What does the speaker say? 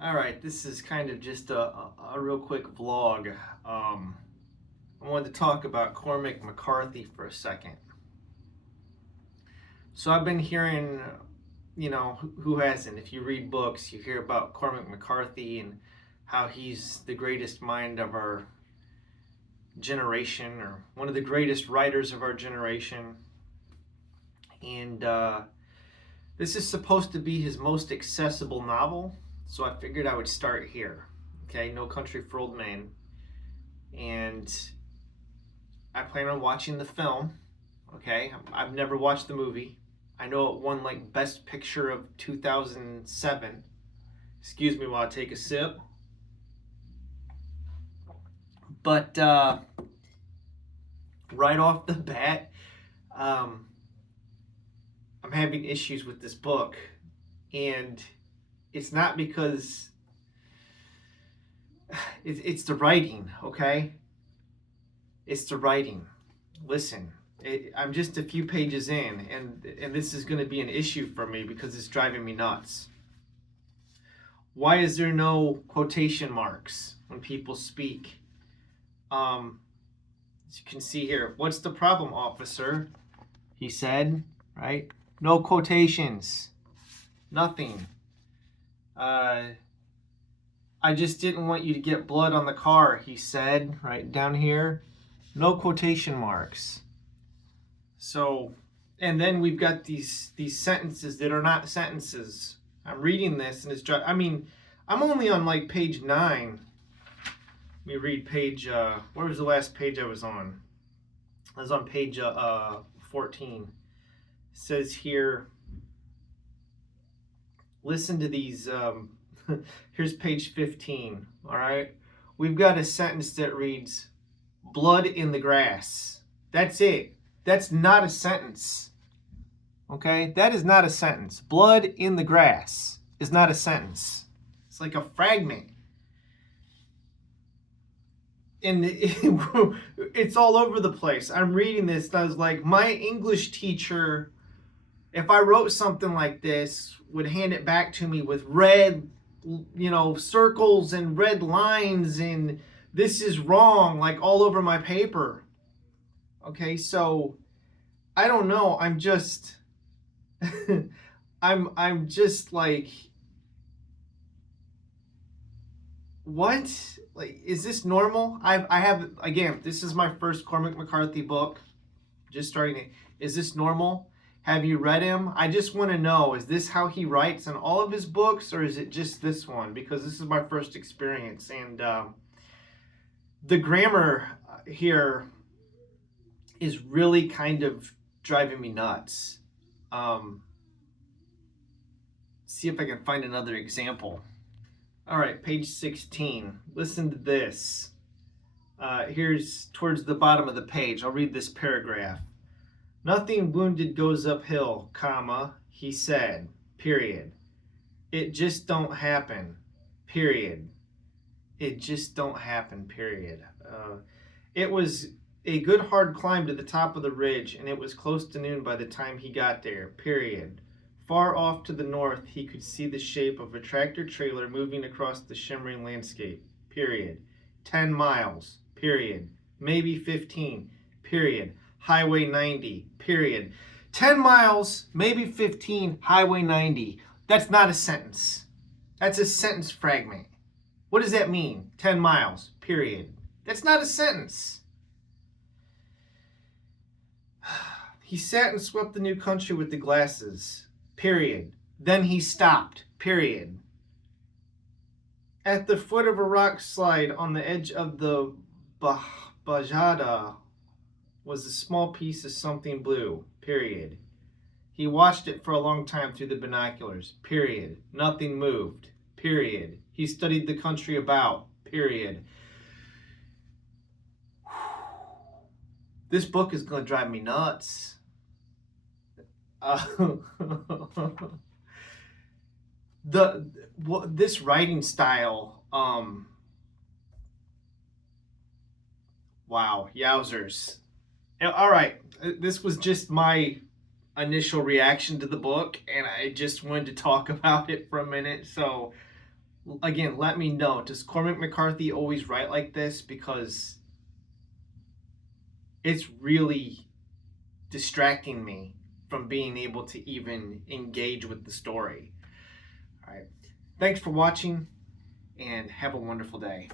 All right, this is kind of just a real quick vlog. I wanted to talk about Cormac McCarthy for a second. So I've been hearing, who hasn't? If you read books, you hear about Cormac McCarthy and how he's the greatest mind of our generation, or one of the greatest writers of our generation. And this is supposed to be his most accessible novel, so I figured I would start here. Okay, No Country for Old Men. And I plan on watching the film. Okay, I've never watched the movie. I know it won like Best Picture of 2007. Excuse me while I take a sip. But right off the bat, I'm having issues with this book. And it's not because it's the writing, okay? It's the writing. Listen, I'm just a few pages in, and this is going to be an issue for me because it's driving me nuts. Why is there no quotation marks when people speak? As you can see here, what's the problem, officer? He said, right? No quotations. Nothing. I just didn't want you to get blood on the car, he said, right down here. No quotation marks. So, and then we've got these sentences that are not sentences. I'm reading this and it's I'm only on like page 9. Let me read page, where was the last page I was on? I was on page 14. It says here, listen to these, here's page 15, all right? We've got a sentence that reads, blood in the grass. That's it. That's not a sentence. Okay? That is not a sentence. Blood in the grass is not a sentence. It's like a fragment. And it's all over the place. I'm reading this and I was like, my English teacher, if I wrote something like this, would hand it back to me with red, circles and red lines and this is wrong, like all over my paper. Okay, so I don't know. I'm just I'm just like, what? Like, is this normal? I have, again, this is my first Cormac McCarthy book. Just starting it. Is this normal? Have you read him? I just want to know, is this how he writes in all of his books, or is it just this one? Because this is my first experience, and the grammar here is really kind of driving me nuts. See if I can find another example. All right, page 16. Listen to this. Here's towards the bottom of the page. I'll read this paragraph. Nothing wounded goes uphill, comma, he said, period. It just don't happen, period. It just don't happen, period. It was a good hard climb to the top of the ridge, and it was close to noon by the time he got there, period. Far off to the north, he could see the shape of a tractor trailer moving across the shimmering landscape, period. 10 miles, period. Maybe 15, period. Highway 90, period. 10 miles, maybe 15, Highway 90. That's not a sentence. That's a sentence fragment. What does that mean? 10 miles, period. That's not a sentence. He sat and swept the new country with the glasses, period. Then he stopped, period. At the foot of a rock slide on the edge of the Bajada was a small piece of something blue, period. He watched it for a long time through the binoculars, period. Nothing moved, period. He studied the country about, period. This book is going to drive me nuts. This writing style, wow, yowzers. All right, this was just my initial reaction to the book, and I just wanted to talk about it for a minute. So Again, let me know. Does Cormac McCarthy always write like this? Because it's really distracting me from being able to even engage with the story. All right. Thanks for watching, and have a wonderful day.